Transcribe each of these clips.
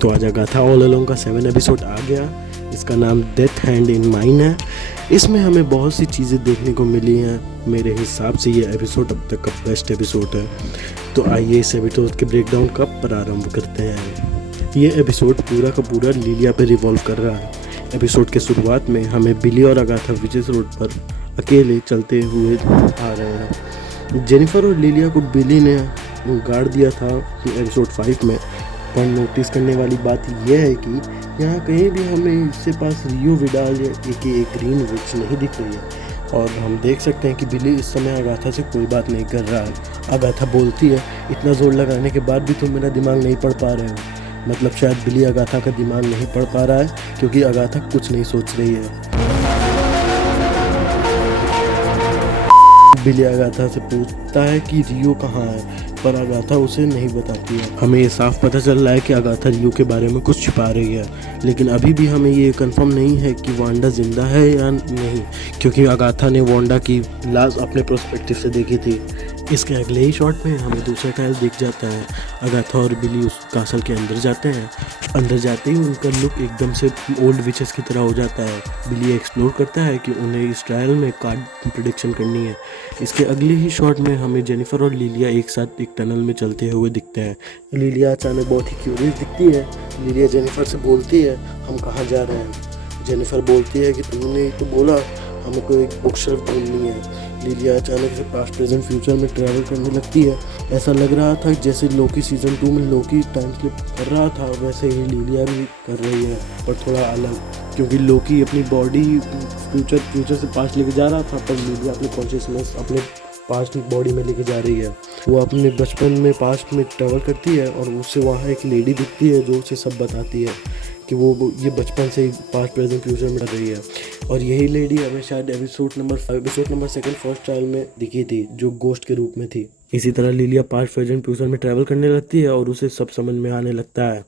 तो आज Agatha all along का 7 एपिसोड आ गया। इसका नाम डेथ हैंड इन माइन है। इसमें हमें बहुत सी चीज़ें देखने को मिली हैं। मेरे हिसाब से ये एपिसोड अब तक का बेस्ट एपिसोड है। तो आइए इस एपिसोड के ब्रेकडाउन का प्रारंभ करते हैं। ये एपिसोड पूरा का पूरा लिलिया पे रिवॉल्व कर रहा है। एपिसोड के शुरुआत में हमें बिली और अगाथा विचेस रोड पर अकेले चलते हुए आ रहे हैं। जेनिफर और लिलिया को बिली ने गाड़ दिया था एपिसोड 5 में। पर नोटिस करने वाली बात यह है कि यहाँ कहीं भी हमें इसके पास रियो विडाल या एक ग्रीन विच नहीं दिख रही है। और हम देख सकते हैं कि बिली इस समय अगाथा से कोई बात नहीं कर रहा है। अगाथा बोलती है, इतना जोर लगाने के बाद भी तुम मेरा दिमाग नहीं पढ़ पा रहे हो। मतलब शायद बिली अगाथा का दिमाग नहीं पढ़ पा रहा है क्योंकि अगाथा कुछ नहीं सोच रही है। बिली अगाथा से पूछता है कि रियो कहाँ है, पर अगाथा उसे नहीं बताती है। हमें ये साफ पता चल रहा है कि अगाथा रियो के बारे में कुछ छिपा रही है, लेकिन अभी भी हमें ये कंफर्म नहीं है कि वांडा जिंदा है या नहीं, क्योंकि अगाथा ने वांडा की लाश अपने प्रोस्पेक्टिव से देखी थी। इसके अगले ही शॉट में हमें दूसरा ट्रायल दिख जाता है। अगाथा और बिली उस कासल के अंदर जाते हैं। अंदर जाते ही उनका लुक एकदम से ओल्ड विचेस की तरह हो जाता है। बिली एक्सप्लोर करता है कि उन्हें इस ट्रायल में कार्ड प्रेडिक्शन करनी है। इसके अगले ही शॉट में हमें जेनिफर और लिलिया एक साथ एक टनल में चलते हुए दिखते हैं। लिलिया अचानक बहुत ही क्यूरियस दिखती है। लिलिया जेनिफर से बोलती है, हम कहाँ जा रहे हैं। जेनिफर बोलती है कि तुमने तो बोला हमको एक बुक शेल्फ ढूंढनी है। लिलिया अचानक से पास्ट प्रेजेंट फ्यूचर में ट्रैवल करने लगती है। ऐसा लग रहा था जैसे लोकी सीजन 2 में लोकी टाइम स्लिप कर रहा था, वैसे ही लिलिया भी कर रही है, पर थोड़ा अलग। क्योंकि लोकी अपनी बॉडी फ्यूचर से पास्ट लेके जा रहा था, पर लिलिया अपनी कॉन्शियसनेस अपने पास्ट बॉडी में लेके जा रही है। वो अपने बचपन में पास्ट में ट्रैवल करती है और उससे वहाँ एक लेडी दिखती है जो उसे सब बताती है कि वो ये बचपन से पास्ट प्रेजेंट फ्यूचर में कर रही है। और यही लेडी हमें शायद एपिसोड नंबर 2 फर्स्ट ट्रायल में दिखी थी, जो गोस्ट के रूप में थी। इसी तरह लिलिया पास्ट प्रेजेंट फ्यूचर में ट्रैवल करने लगती है और उसे सब समझ में आने लगता है।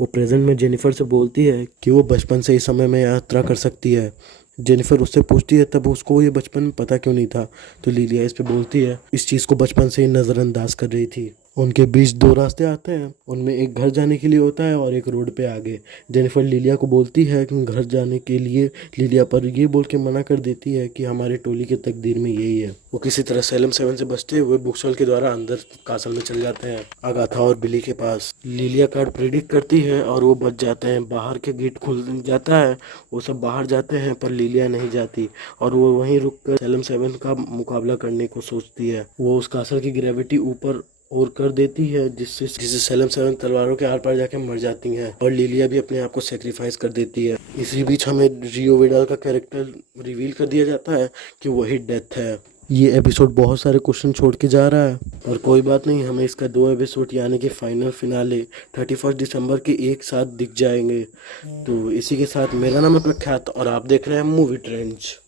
वो प्रेजेंट में जेनिफर से बोलती है कि वो बचपन से इस समय में यात्रा कर सकती है। जेनिफर उससे पूछती है तब उसको ये बचपन में पता क्यों नहीं था, तो लिलिया इस पे बोलती है इस चीज़ को बचपन से ही नज़रअंदाज कर रही थी। उनके बीच 2 रास्ते आते हैं, उनमें एक घर जाने के लिए होता है और एक रोड पे आगे। जेनिफर लिलिया को बोलती है कि घर जाने के लिए, लिलिया पर ये बोल के मना कर देती है कि हमारे टोली के तकदीर में यही है। वो किसी तरह सैलम 7 से बचते हुए बुकशॉल के द्वारा अंदर कासल में चले जाते हैं, अगाथा और बिली के पास। लिलिया कार्ड प्रेडिक्ट करती है और वो बच जाते हैं। बाहर के गेट खुल जाता है, वो सब बाहर जाते हैं, पर लिलिया नहीं जाती और वो वहीं रुक कर सैलम 7 का मुकाबला करने को सोचती है। वो उस कासल की ग्रेविटी ऊपर और कर देती है, जिससे सैलम 7 तलवारों के आर पार जाके मर जाती हैं और लिलिया भी अपने आप को सेक्रीफाइस कर देती है। इसी बीच हमें रियो विडाल का कैरेक्टर रिवील कर दिया जाता है कि वही डेथ है। ये एपिसोड बहुत सारे क्वेश्चन छोड़ के जा रहा है, और कोई बात नहीं, हमें इसका 2 एपिसोड यानी कि फाइनल फिनाले 31 दिसंबर के एक साथ दिख जाएंगे। तो इसी के साथ मेरा नाम है प्रख्यात और आप देख रहे हैं मूवी ट्रेंड्स।